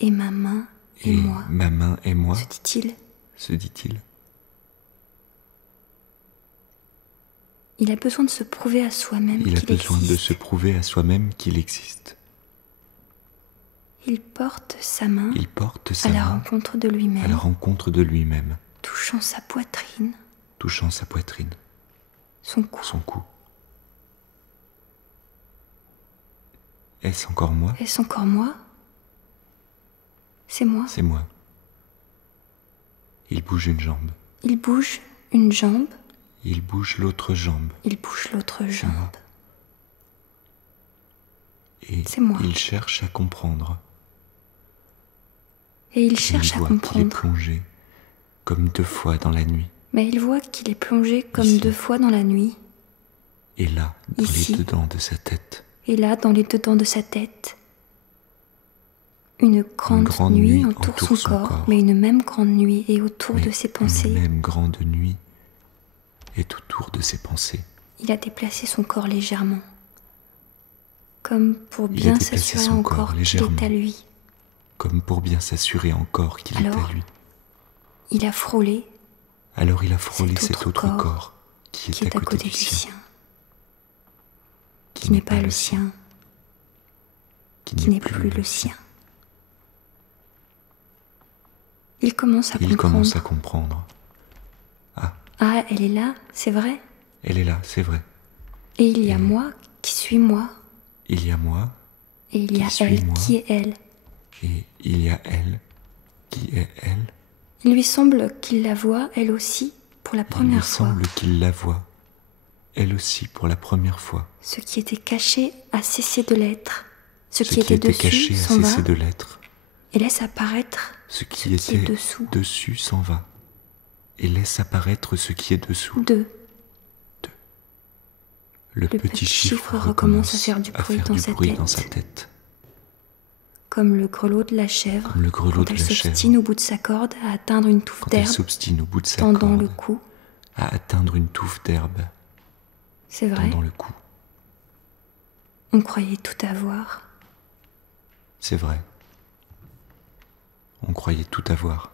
Et ma main et Et moi, ma main et moi, se dit-il. se dit-il. Il a besoin de se prouver à soi-même Il a qu'il besoin de se existe. prouver à soi-même qu'il existe. Il porte sa main Il porte à sa la main rencontre de à la lui-même, rencontre de lui-même, touchant sa poitrine, touchant sa poitrine, son cou. son cou. Est-ce encore moi? Est-ce encore moi? C'est moi. C'est moi. Il bouge une jambe. Il bouge une jambe, Il bouge l'autre jambe. il bouge l'autre moi. jambe. Et C'est moi. il cherche à comprendre. Et il Et cherche il à voit qu'il est comprendre. plongé comme 2 fois dans la nuit. Mais il voit qu'il est plongé comme Ici. 2 fois dans la nuit. Et là, dans Ici. les dedans de sa tête, Et là, dans les dedans de sa tête, une grande, nuit entoure son corps, mais une même grande nuit est autour de ses pensées. Une même grande nuit est autour de ses pensées. Il a déplacé son corps légèrement, comme pour Il a bien déplacé s'assurer son corps encore qu'il légèrement. est à lui. Comme pour bien s'assurer encore qu'il est Alors, à lui. Il a frôlé Alors il a frôlé cet cet autre autre corps qui est à côté du sien, qui n'est pas le sien, qui n'est plus le sien. Il commence à Il commence à comprendre. comprendre. Ah, elle est là, c'est vrai. Elle est là, c'est vrai. Et il y a moi qui suis moi. Il y a moi, Et il y a Qui suis elle moi. qui est elle. et il y a elle, qui est elle. Il lui semble qu'il la voit, elle aussi, pour la Il lui première fois. semble qu'il la voit, elle aussi pour la première fois. Ce qui était caché a cessé de l'être. Ce Ce qui était dessus caché a s'en va cessé de l'être. et laisse apparaître Ce qui est était dessous. dessus s'en va et laisse apparaître ce qui est dessous. 2. Le petit chiffre recommence à faire du bruit dans sa tête. Comme le grelot de la chèvre, Comme le grelot quand de elle la s'obstine chèvre, au bout de sa corde à atteindre une touffe quand elle d'herbe, s'obstine au bout de sa tendant le corde cou. à atteindre une touffe d'herbe, C'est vrai, tendant le cou. on croyait tout avoir. C'est vrai. On croyait tout avoir.